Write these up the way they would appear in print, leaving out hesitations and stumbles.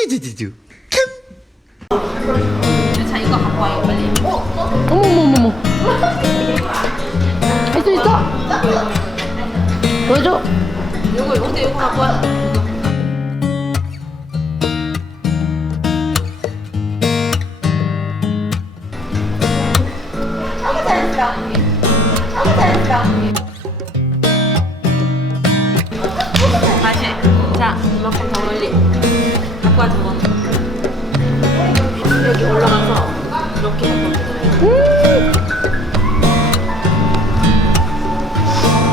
허지지지주. 자, 이거 갖고 와요, 빨리. 어머머머머. 할 수 있어? 보여줘. 요거 갖고 와. 다시. 자, 이만큼 더 멀리. 갖고 와, 저거. 여기 올라가서 이렇게 해서.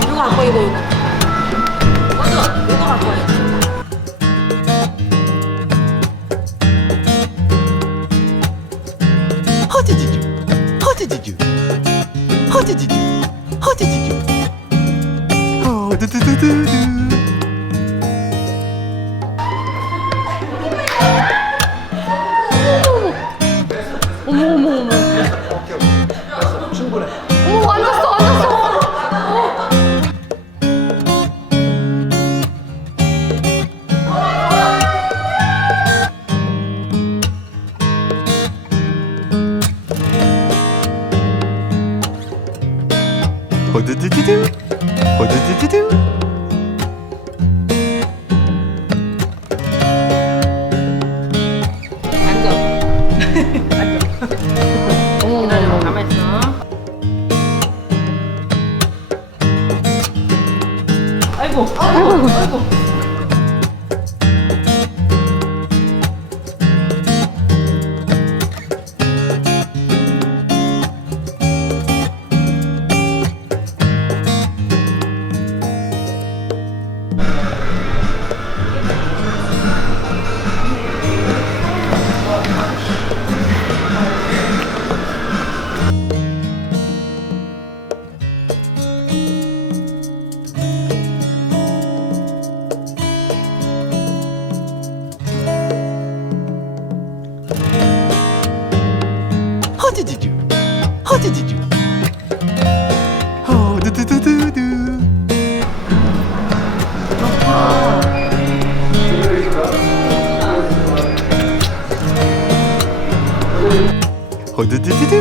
이거 갖고 와, 이거. 먼저 이거 갖고 와야지. 허지지주. 허지지주. 허지지주. 허지지주. 허두두두두두. 어머머머. 어머, 앉았어, 앉았어. 허두두두두. 허두두두두. 앉아. 어머머머. 가만 있어. 아이고. 허지지주. 허지지주. 허두두두두두. 허두두두두.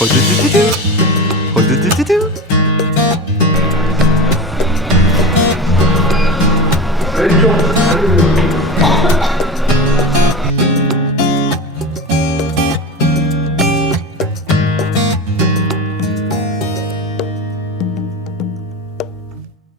허두두두두. 허두두두두. 왼쪽